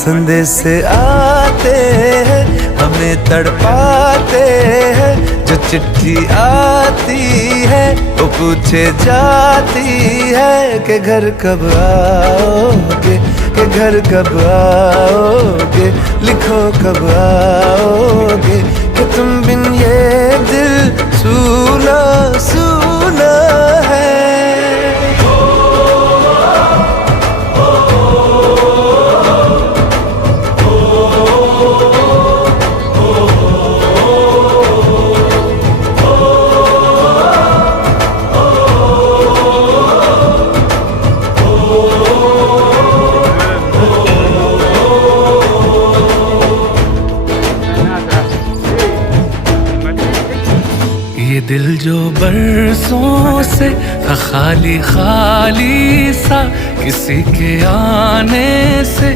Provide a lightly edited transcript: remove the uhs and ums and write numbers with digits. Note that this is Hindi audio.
संदेश आते हैं हमें तड़पाते हैं, जो चिट्ठी आती है वो पूछे जाती है कि घर कब आओगे, कि घर कब आओगे, लिखो कब आओगे, कि तुम बिन ये दिल सूना सूना है। ये दिल जो बरसों से था खाली खाली सा, किसी के आने से